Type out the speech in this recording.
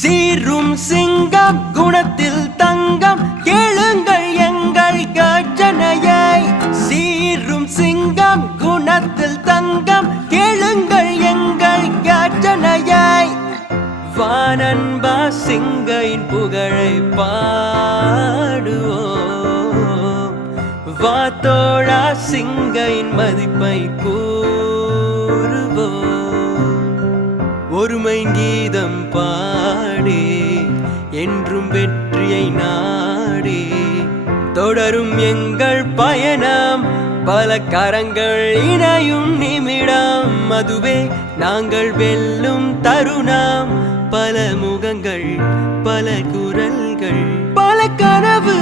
சீரும் சிங்கம் குணத்தில் தங்கம் கேளுங்கள் எங்கள் கர்ஜனையை. சீரும் சிங்கம் குணத்தில் தங்கம் கேளுங்கள் எங்கள் கர்ஜனையை. வானன்பா சிங்கையின் புகழை பாடுவோம். வாத்தோழா சிங்கையின் மதிப்பை கூறுவோம். ஒருமை கீதம் பாடி என்றும் வெற்றியை நாடி தொடரும் எங்கள் பயணம். பல கரங்கள் இணையும் நிமிடம், அதுவே நாங்கள் வெல்லும் தருணம். பல முகங்கள், பல குரல்கள், பல கனவு